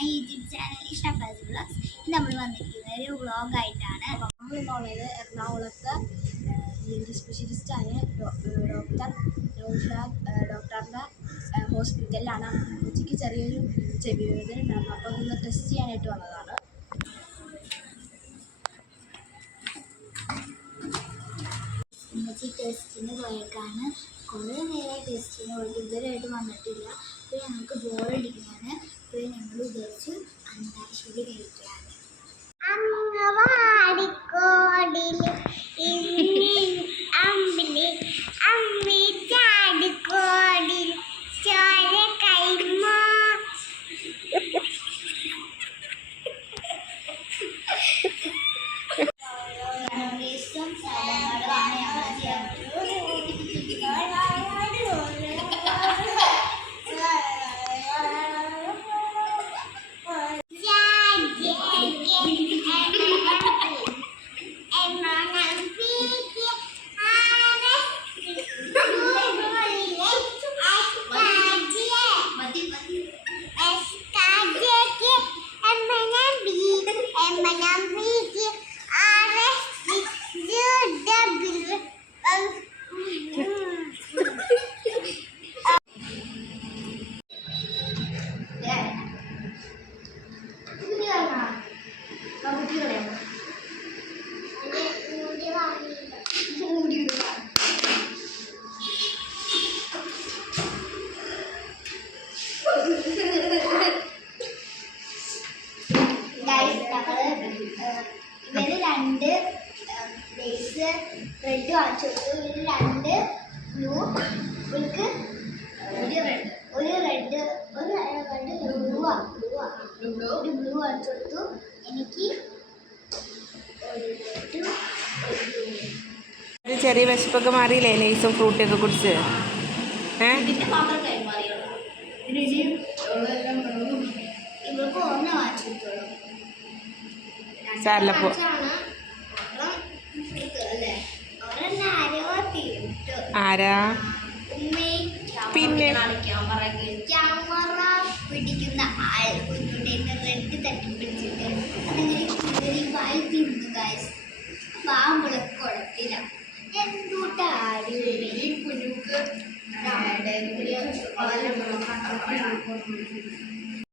My YouTube channel ഇഷ്ടപ്രാജ് vlogs നമ്മൾ വന്നിരിക്കുന്നത് ഒരു വ്ളോഗായിട്ടാണ്. നമ്മളിന്നുള്ളത് എറണാകുളത്ത് സ്പെഷ്യലിസ്റ്റ് ആയ ഡോക്ടർ ഡോക്ടറിന്റെ ഹോസ്പിറ്റലിലാണ്. ഉച്ചയ്ക്ക് ചെറിയൊരു ചെവി വേദന ഉണ്ടായിരുന്നു. അപ്പോൾ ഒന്ന് ടെസ്റ്റ് ചെയ്യാനായിട്ട് വന്നതാണ്. ടെസ്റ്റിന് പോയേക്കാണ്. കുറേ നേരമായി ടെസ്റ്റിന് പോയിട്ട് ഇതുവരെയായിട്ട് വന്നിട്ടില്ല. ചെറിയ വിശപ്പൊക്കെ മാറിയില്ലേ? ലേസും ഫ്രൂട്ടൊക്കെ കുടിച്ച്. ഏ? ഇവർക്ക് ഒന്ന് വാങ്ങിച്ചു കൊടുത്തോളൂ സാരല്ല പോ. അല്ലേ? ഒരെണ്ണം ആരോ പിന്നെ? ക്യാമറ പിടിക്കുന്ന ആൾ. കുഞ്ഞുടെ റെഡ്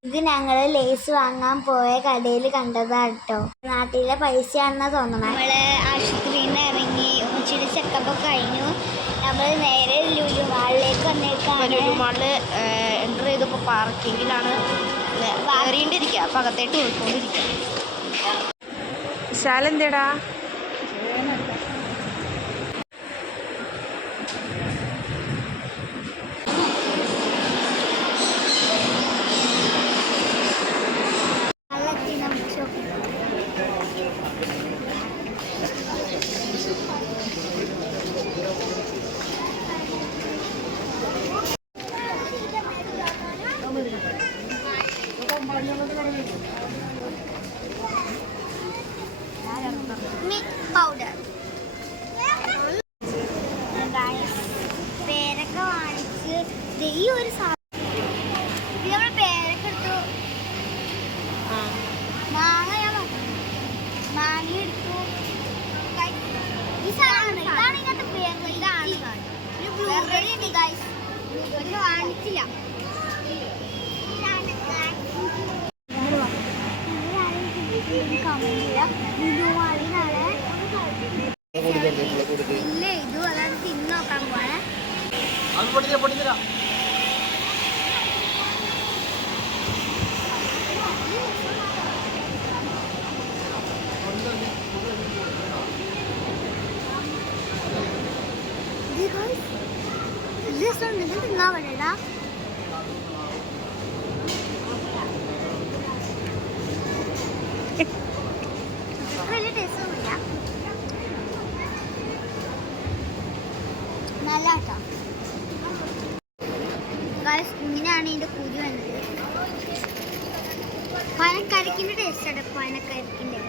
ഇത് ഞങ്ങൾ ലേസ് വാങ്ങാൻ പോയ കടയിൽ കണ്ടതാ കേട്ടോ നാട്ടിലെ പൈസയാണെന്നാ തോന്നണേ. നമ്മൾ ആശുപത്രിയിൽ നിന്ന് ഇറങ്ങി ഉച്ചയുടെ ചെക്കപ്പ് കഴിഞ്ഞു. നമ്മൾ നേരെ ലുലു മാളിലേക്ക് വന്നേക്കാണ് ലുലുമാളിൽ എന്റർ ചെയ്തപ്പോൾ പാർക്കിങ്ങിലാണ്. കയറിയിട്ടിരിക്കുക അപ്പം അകത്തേട്ട് പോയിക്കൊണ്ടിരിക്കുക വിശാലെന്തേടാ ഈ ഒരു സാധനം ഇത് നമ്മൾ പേരൊക്കെ എടുത്തു. മാങ്ങ ഞാൻ മാങ്ങ എടുത്തു. ഈ സാധനം ഇതാണ് ഇങ്ങനത്തെ പേര്. ഇതാണ് ഒരു ബ്ലൂബെറി ഉണ്ട് ഗൈസ് ബ്ലൂബെറി വാങ്ങിച്ചില്ല. ഇല്ല ഇതും അതാണ് തിന്ന് നോക്കാൻ പോണേ. ഇത് തിന്നാൻ വലിയ ഇങ്ങനെയാണ് ഇതിന്റെ കുരു വന്നത്. പനക്കരിക്കിന്റെ ടേസ്റ്റ് ആണ് പനക്കരിക്കിന്റെ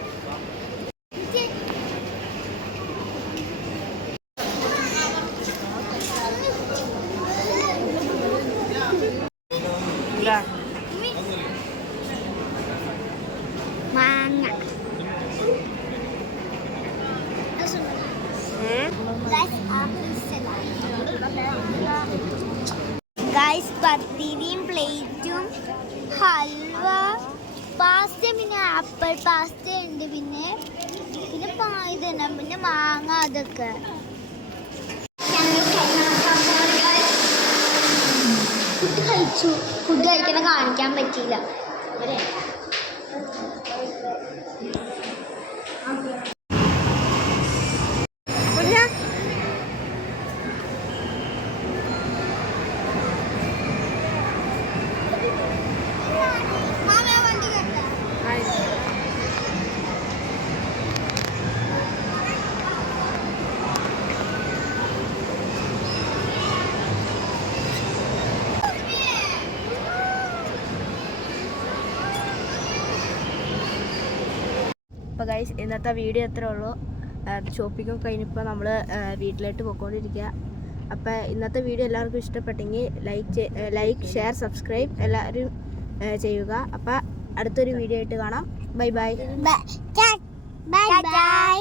ഗൈസ് പത്തിരിയും പ്ലേറ്റും ഹൽവ പാസ്ത പിന്നെ ആപ്പിൾ പാസ്ത ഉണ്ട്. പിന്നെ പിന്നെ പായതനം പിന്നെ മാങ്ങ അതൊക്കെ. ഫുഡ് കഴിച്ചു. ഫുഡ് കഴിക്കണ കാണിക്കാൻ പറ്റിയില്ല. അപ്പോൾ ഗൈസ് ഇന്നത്തെ വീഡിയോ അത്രേ ഉള്ളൂ. ഷോപ്പിംഗ് ഒക്കെ കഴിഞ്ഞപ്പോൾ നമ്മൾ വീട്ടിലോട്ട് പോയിക്കൊണ്ടിരിക്കുക. അപ്പോൾ ഇന്നത്തെ വീഡിയോ എല്ലാവർക്കും ഇഷ്ടപ്പെട്ടെങ്കിൽ ലൈക്ക് ലൈക്ക് ഷെയർ സബ്സ്ക്രൈബ് എല്ലാവരും ചെയ്യുക. അപ്പോൾ അടുത്തൊരു വീഡിയോ ആയിട്ട് കാണാം. Bye bye bye bye